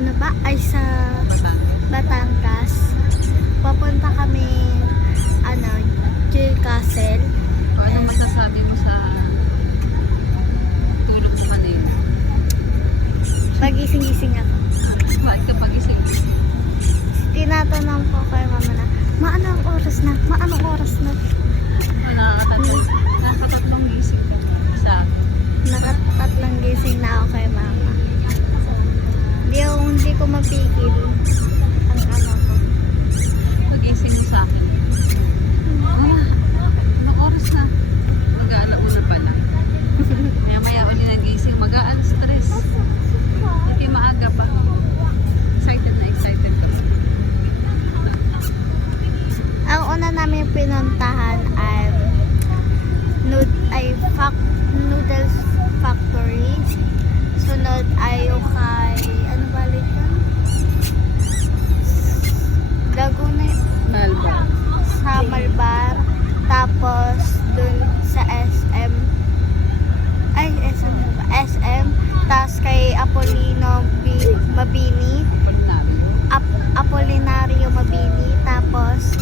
Laguna ba? Ay sa Batangas. Batangas. Papunta kami, Jill Castle. O, anong masasabi mo sa tulog mo kanina? Magising-gising ako. Bakit ka pagising? Tinatanong ko kay mama na, anong oras na? Anong oras na? O, nakakatatlong gising ka sa akin. Nakatatlong gising na ako kay mama. Hindi ko mapigil ang ano ko. Pagising mo sa akin. Anong oras na? Mag-aalauna pala. Maya uli nagising. Mag-aalas 3. Hindi maaga pa. Excited na excited ka. Ang una namin pinuntahan ay Noodles Factory. Sunod ay kay Laguna, Malba. sa Malbar. Tapos dun sa SM. Ay, SM na ba? SM. Tapos kay Mabini. Apolinario Mabini. Tapos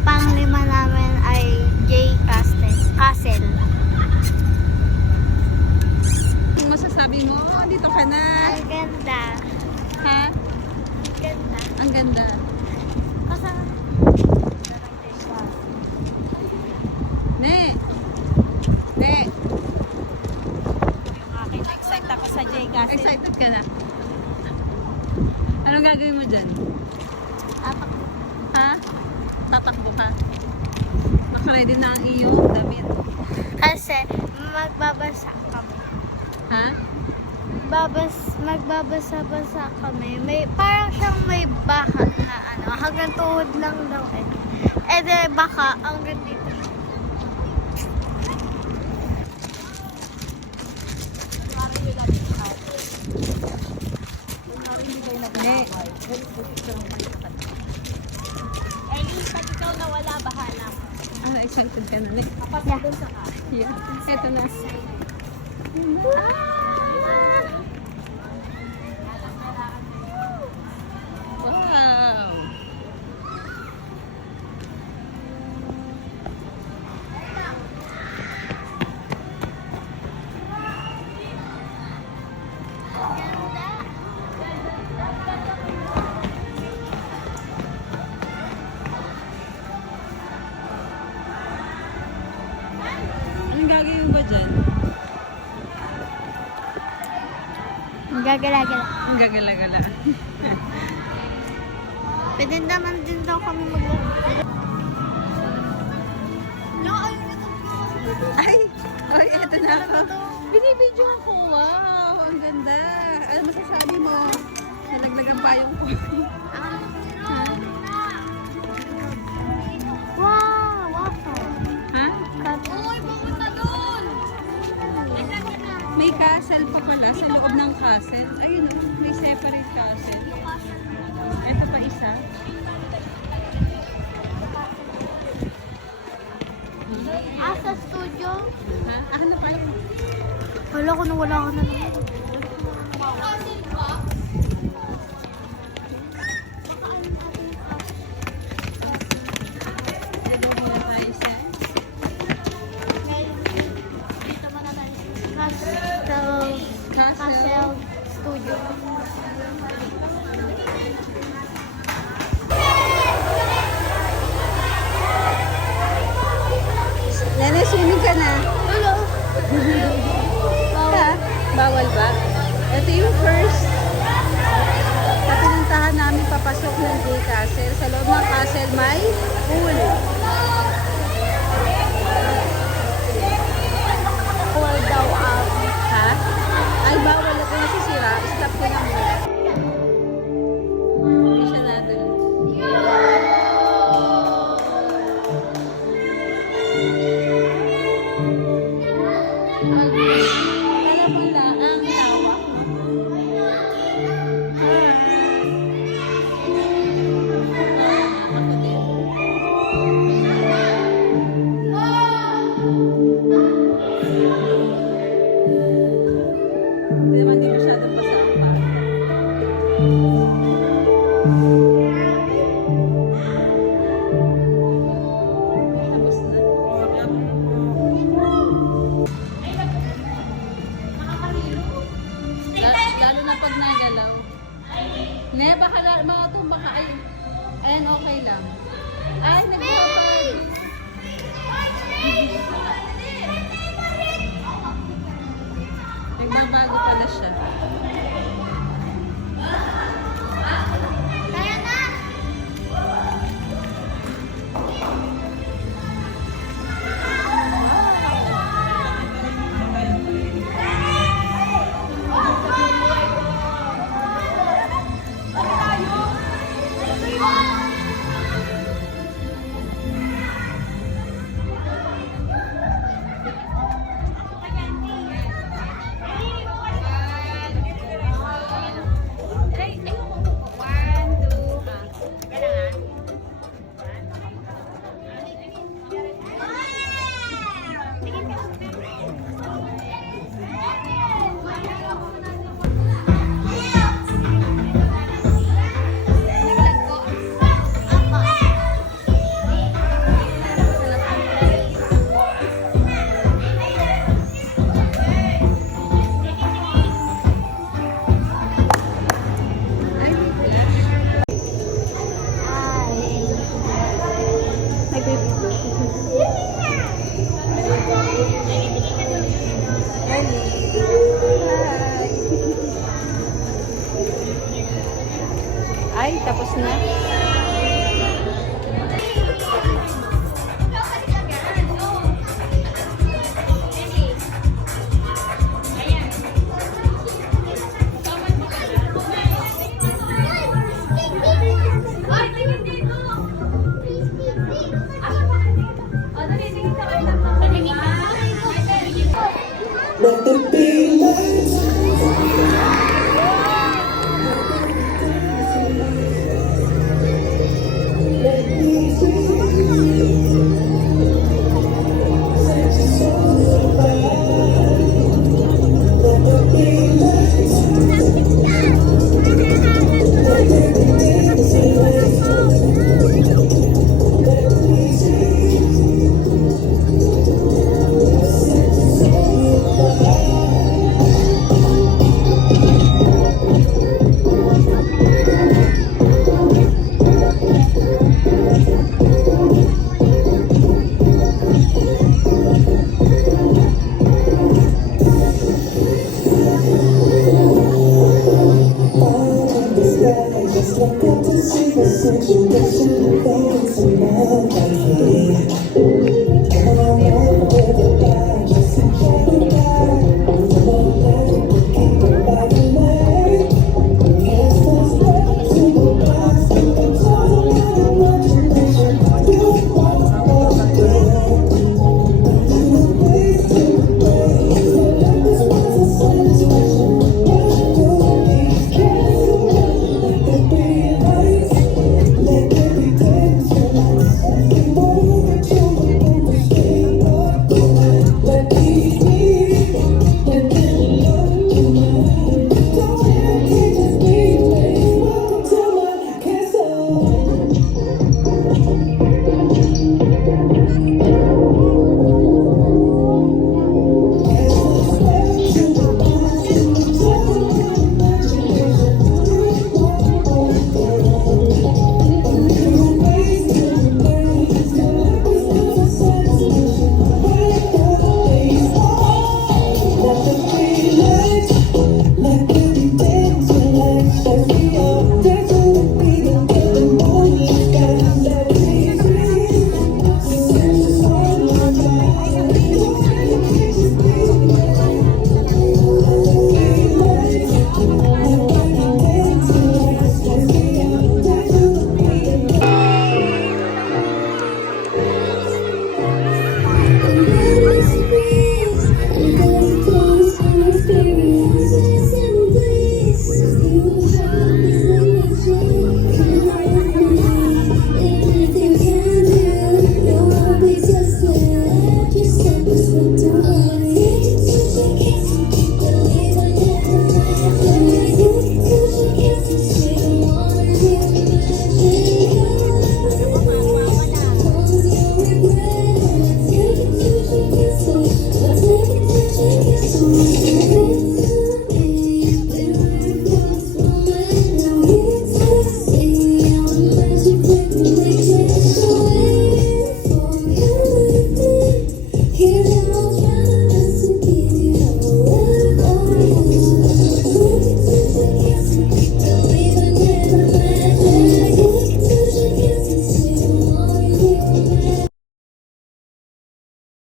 panglima namin ay J. Castle. Kung masasabi mo, dito ka na. Ang ganda. Ha? Ang ganda. Ang ganda. Ne! Yung akin, excited ako sa J. Castle. Excited ka na? Anong gagawin mo dyan? Ha? Tatakbo ka? Nakaready na ang iyong damit. Kasi magbabasa kami. Ha? Magbabasa-basa kami. Parang siyang may baka na hanggang tuhod lang daw eh. Eh de baka hanggang dito. Ne! Ellie, pag ikaw nawala, bahala. Excited ka na, ne? Yeah. Yeah. Ito na. Wow! Anong gagawin mo ba dyan? Gagala-gala. Ang gagala-gala. Pwede naman din daw kami maglaro. Ay! Ay, eto na ako. Binibidyo ako. Wow! Ang ganda. Ano masasabi mo? Nalaglagan pa yung Wow! Water. Ha? Uy, pupunta doon! May castle pa pala sa loob ng castle. Ayun o, may separate castle. Ito pa isa. Sa studio. Ha? Ano pa? Wala ko na wala ka na naman. Dito muna tayo sa Dito muna tayo. Castle Studio. Nene, swimming ka na. Hello. Ha? Bawal ba? Ito yung first na pinuntahan namin papasok ng J Castle. Sa loob ng castle may pool. Bawal daw ang Ha? Ay, bawal ako nasisira. Stop ko na muna. Hindi siya natin. Wala pang laang hawak. Ako din. Ne, baka matumba ka. Ay, ayan, okay lang. Ay, nagbabag. Nagbabago pala siya. Kaya na! Ay, tapos na. Let the beat